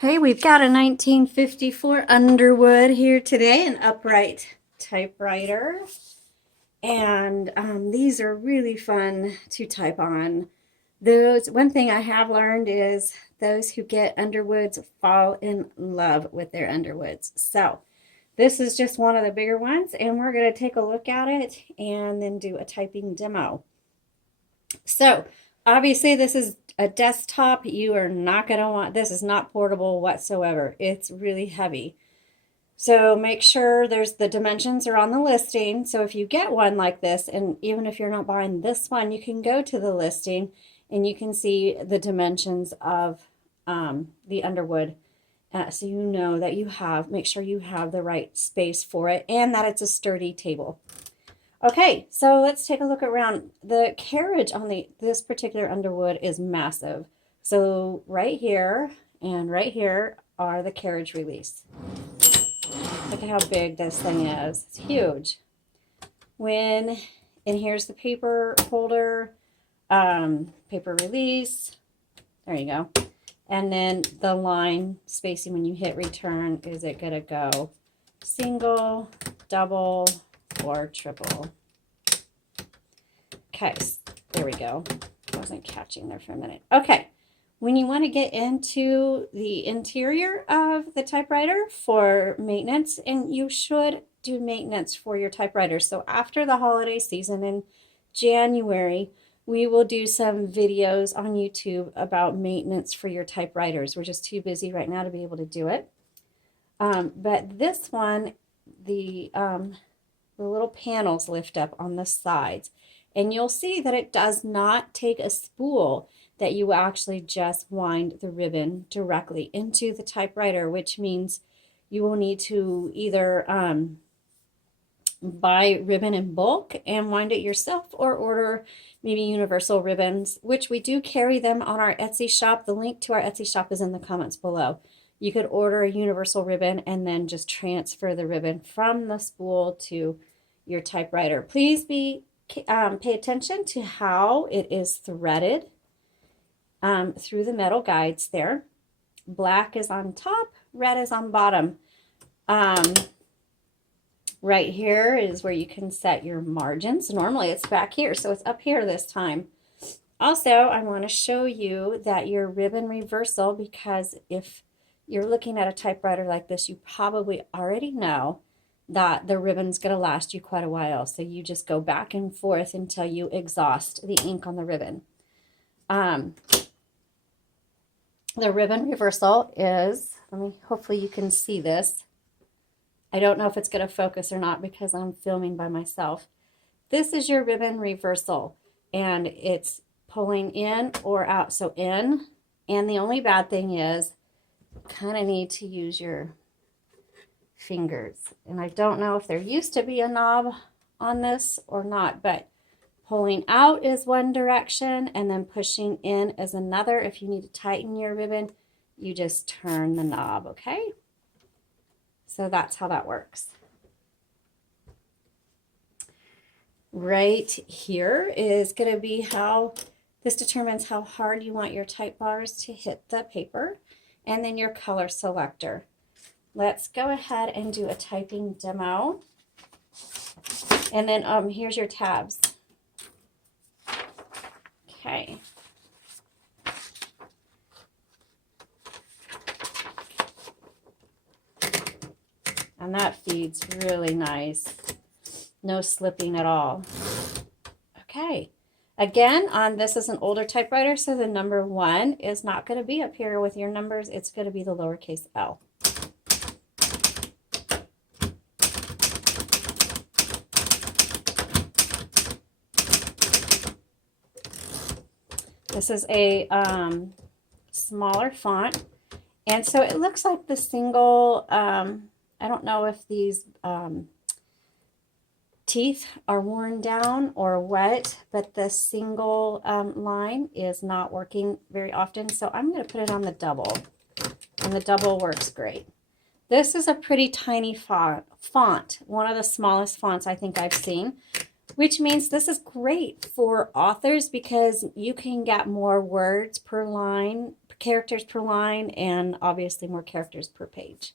Hey, we've got a 1954 Underwood here today, an upright typewriter. And these are really fun to type on. One thing I have learned is those who get Underwoods fall in love with their Underwoods. So this is just one of the bigger ones, and we're going to take a look at it and then do a typing demo. So obviously this is a desktop. You are not going to want, this is not portable whatsoever. It's really heavy. So make sure the dimensions are on the listing. So if you get one like this, and even if you're not buying this one, you can go to the listing and you can see the dimensions of the Underwood. So you know that make sure you have the right space for it and that it's a sturdy table. Okay, so let's take a look around. The carriage on this particular Underwood is massive. So right here and right here are the carriage release. Look at how big this thing is. It's huge. And here's the paper holder, paper release. There you go. And then the line spacing when you hit return, is it going to go single, double, or triple? Okay, there we go. I wasn't catching there for a minute. Okay, when you want to get into the interior of the typewriter for maintenance, and you should do maintenance for your typewriter. So after the holiday season in January, we will do some videos on YouTube about maintenance for your typewriters. We're just too busy right now to be able to do it. But this one, the little panels lift up on the sides, and you'll see that it does not take a spool, that you actually just wind the ribbon directly into the typewriter, which means you will need to either buy ribbon in bulk and wind it yourself, or order maybe universal ribbons, which we do carry them on our Etsy shop. The link to our Etsy shop is in the comments below. You could order a universal ribbon and then just transfer the ribbon from the spool to your typewriter. Please pay attention to how it is threaded through the metal guides there. Black is on top, red is on bottom. Right here is where you can set your margins. Normally it's back here, so it's up here this time. Also, I want to show you that your ribbon reversal, because if you're looking at a typewriter like this, you probably already know that the ribbon's going to last you quite a while. So you just go back and forth until you exhaust the ink on the ribbon. The ribbon reversal is, hopefully you can see this. I don't know if it's going to focus or not because I'm filming by myself. This is your ribbon reversal, and it's pulling in or out. So in, and the only bad thing is you kind of need to use your fingers. And I don't know if there used to be a knob on this or not, but pulling out is one direction and then pushing in is another. If you need to tighten your ribbon, you just turn the knob, okay? So that's how that works. Right here is going to be how this determines how hard you want your type bars to hit the paper, and then your color selector. Let's go ahead and do a typing demo. And then here's your tabs. Okay. And that feeds really nice. No slipping at all. Okay. Again, this is an older typewriter, so the number 1 is not going to be up here with your numbers. It's going to be the lowercase l. This is a smaller font, and so it looks like the single, I don't know if these teeth are worn down or what, but the single line is not working very often, so I'm going to put it on the double, and the double works great. This is a pretty tiny font, one of the smallest fonts I think I've seen, which means this is great for authors because you can get more words per line characters per line and obviously more characters per page.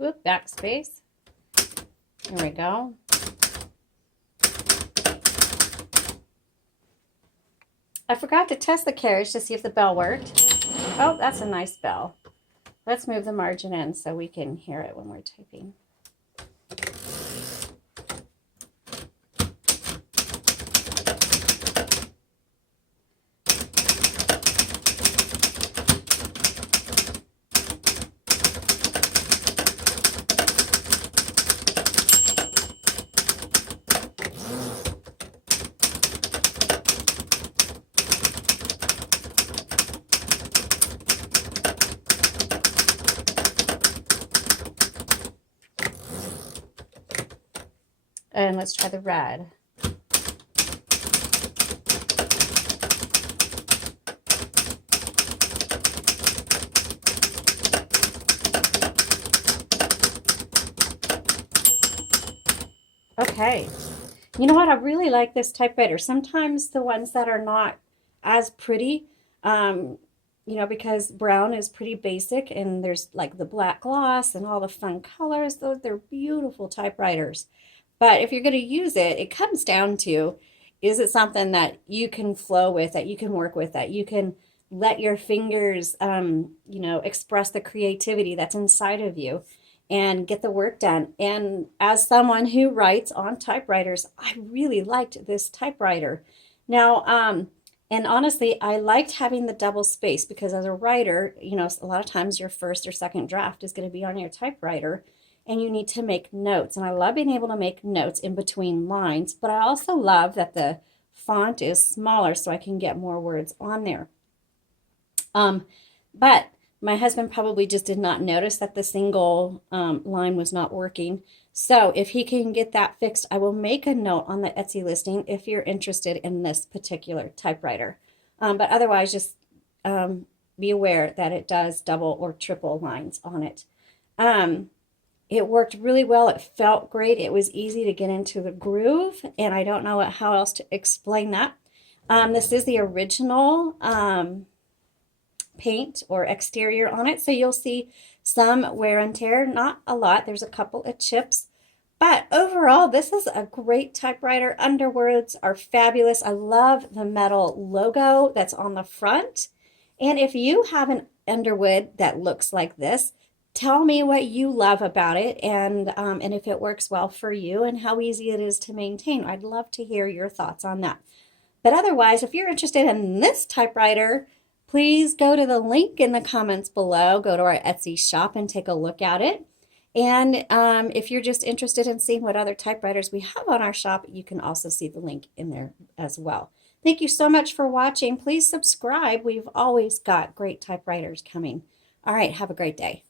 Whoop, backspace. There we go. I forgot to test the carriage to see if the bell worked. Oh, that's a nice bell. Let's move the margin in so we can hear it when we're typing. And let's try the red. Okay. You know what? I really like this typewriter. Sometimes the ones that are not as pretty, you know, because brown is pretty basic and there's like the black gloss and all the fun colors. They're beautiful typewriters. But if you're going to use it, it comes down to, is it something that you can flow with, that you can work with, that you can let your fingers, you know, express the creativity that's inside of you and get the work done. And as someone who writes on typewriters, I really liked this typewriter. Now, and honestly, I liked having the double space because as a writer, you know, a lot of times your first or second draft is going to be on your typewriter and you need to make notes. And I love being able to make notes in between lines, but I also love that the font is smaller so I can get more words on there. But my husband probably just did not notice that the single line was not working. So if he can get that fixed, I will make a note on the Etsy listing if you're interested in this particular typewriter. But otherwise, just be aware that it does double or triple lines on it. It worked really well. It felt great. It was easy to get into the groove, and I don't know how else to explain that. This is the original paint or exterior on it, so you'll see some wear and tear, not a lot. There's a couple of chips, but overall, this is a great typewriter. Underwoods are fabulous. I love the metal logo that's on the front, and if you have an Underwood that looks like this, tell me what you love about it and if it works well for you and how easy it is to maintain. I'd love to hear your thoughts on that. But otherwise, if you're interested in this typewriter, please go to the link in the comments below. Go to our Etsy shop and take a look at it. And if you're just interested in seeing what other typewriters we have on our shop, you can also see the link in there as well. Thank you so much for watching. Please subscribe. We've always got great typewriters coming. All right, have a great day.